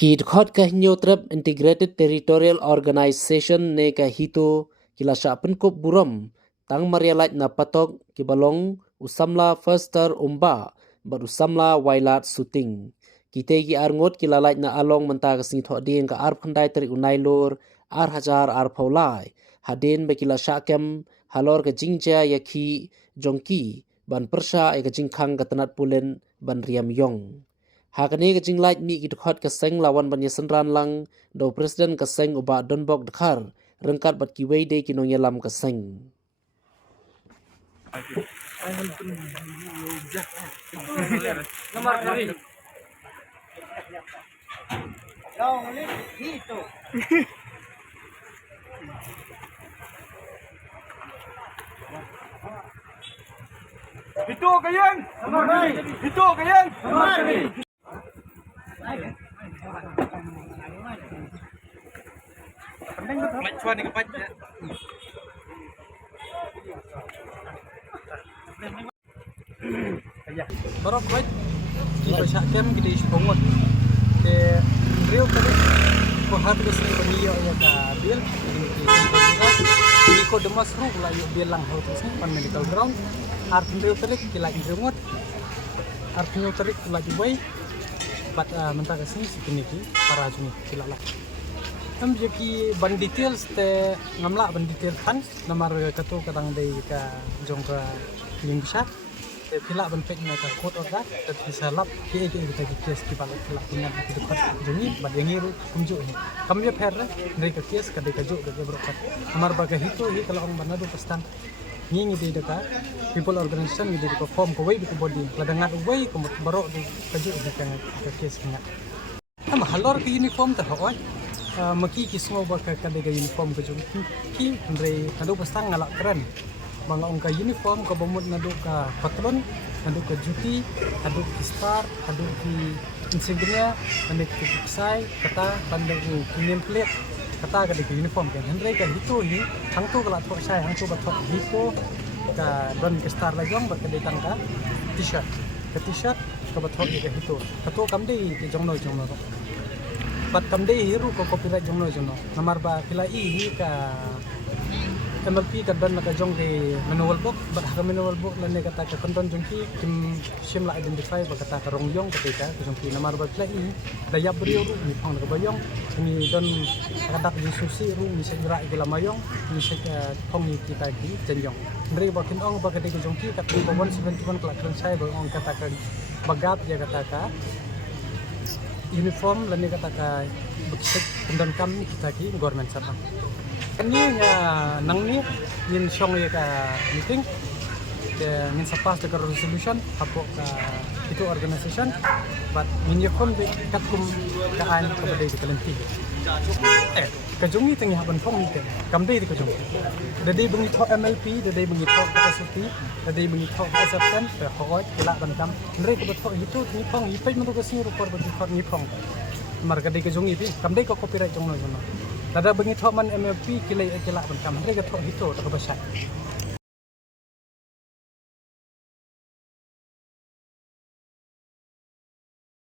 Kid khot ka nyotrap Integrated Territorial Organization ne ka hito kila shapen kop buram tang marialat na patok kibalong usamla firster umba bar usamla wailat suting kite ki arngot kila lait na along menta ka sing thodin ka ar phandai teri unailor ar hajar ar phaulai hadin be kila shakem halor ka jingja yakhi jongki ban persha e ka jingkhang ka tanat pulen ban riam yong hakane ka jinglait mi ki khot ka seng lawan ban yasan ran lang do president ka seng uba donbok dakhar rengkat bat ki weide ki nong yalam ka seng Nomor dari. Itu kalian. Nomor dari. Itu kalian. Nomor dari. Cuan ni kepat. Barok baik. Kita syakem kita ispongot. Ke Rio tadi ko hatu ke sini peniyo ya ka bil. Ini ko demas ru la yo bil lang hau terus pan medical ground. Art Rio tadi kila irongot. Art Rio tadi kila dibai. Pat mentah ke sini sikini ki para juni kila lah. Tam jeki ban details te ngamla ban detail kan namar katu kadang dei ka jong ka ling shat te pila ban pek na ka kot orda te bisa lap ke kita ki kes ki balik pila punya ki dekat juni ban yangiru kumju ni kamya pher dei ka kes ka dei ka jo ka brokat namar baga hito hi kalau ong banado pastan ngingi dei deka people organization ngi dei ko form ko wei ko body ladangat wei ko barok di ka jo di ka kes nya am halor ki uniform ta hoy maki kismo baka kadega uniform ko jung ki andre nado pasang ngalak keren mga ongka uniform ko bomod nado ka patron nado ka duty nado ki star nado ki insignia nado ki sai kata tanda ku name plate kata kadega uniform kan andre ka hito ni hang tu kala thok sai hang tu bathok hito ka don ki star la jong baka detang ka t-shirt ka t-shirt ka bathok ka hito kato kamde ki jongno bat kamde hiru ko copyright jongno namar ba pila hi ka MLP ka ban ka jong de manual book bat ha manual book lan ne kata ka konton jongki kim sim la identify ba kata ka rong yong ketika ka jongki namar ba pila daya brio ru ni pang ka bayong ni don kadak ni susi ru ni segra gila mayong ni se thong ni kita ki jenjong ndre ba kin ong ba ka de jongki ka 171 kala kran sai ba ong kata ka bagat ya kata ka uniform lani kata ka beksik pendam kami kita ki government sama ini ya nang ni nin song ya ka meeting ke nin sapas de resolution apo ka itu organization but min yakon be kakum ka an ka bade ka lenti ka jungi teng ya ban phong ni ke kamde ka jungi dade bengi tho MLP dade bengi tho SFP dade bengi tho SFN pe hoot kila ban kam ndre ko tho itu ni phong i pe mo ka sing ru por ba ni phong mar ka de ka jungi pi kamde ko copyright jong no dada bengi tho man MLP kila ban kam ndre ka tho itu ka basai